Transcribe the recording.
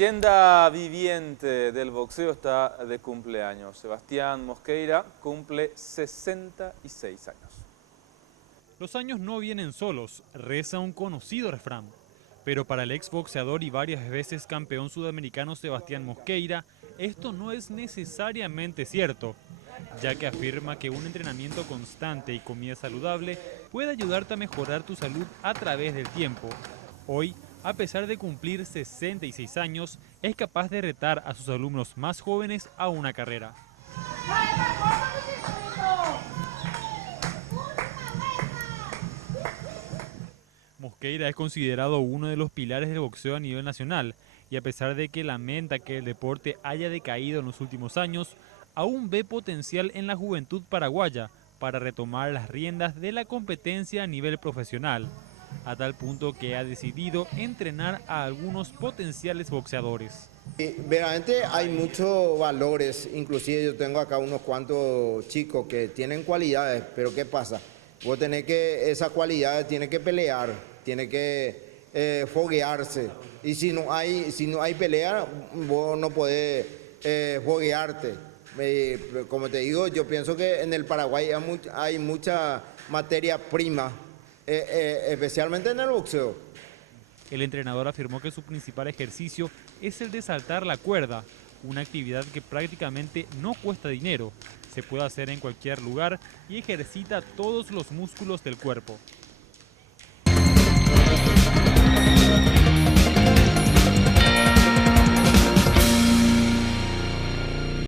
leyenda viviente del boxeo está de cumpleaños. Sebastián Mosqueira cumple 66 años. Los años no vienen solos, reza un conocido refrán. Pero para el exboxeador y varias veces campeón sudamericano Sebastián Mosqueira, esto no es necesariamente cierto, ya que afirma que un entrenamiento constante y comida saludable puede ayudarte a mejorar tu salud a través del tiempo. Hoy, a pesar de cumplir 66 años, es capaz de retar a sus alumnos más jóvenes a una carrera. Mosqueira es considerado uno de los pilares del boxeo a nivel nacional y a pesar de que lamenta que el deporte haya decaído en los últimos años, aún ve potencial en la juventud paraguaya para retomar las riendas de la competencia a nivel profesional, a tal punto que ha decidido entrenar a algunos potenciales boxeadores. Verdaderamente hay muchos valores, inclusive yo tengo acá unos cuantos chicos que tienen cualidades, pero ¿qué pasa? Vos tenés que, esa cualidad tiene que pelear, tiene que foguearse, y si no hay pelea, vos no podés foguearte. Como te digo, yo pienso que en el Paraguay hay mucha materia prima, especialmente en el boxeo. El entrenador afirmó que su principal ejercicio es el de saltar la cuerda, una actividad que prácticamente no cuesta dinero, se puede hacer en cualquier lugar y ejercita todos los músculos del cuerpo.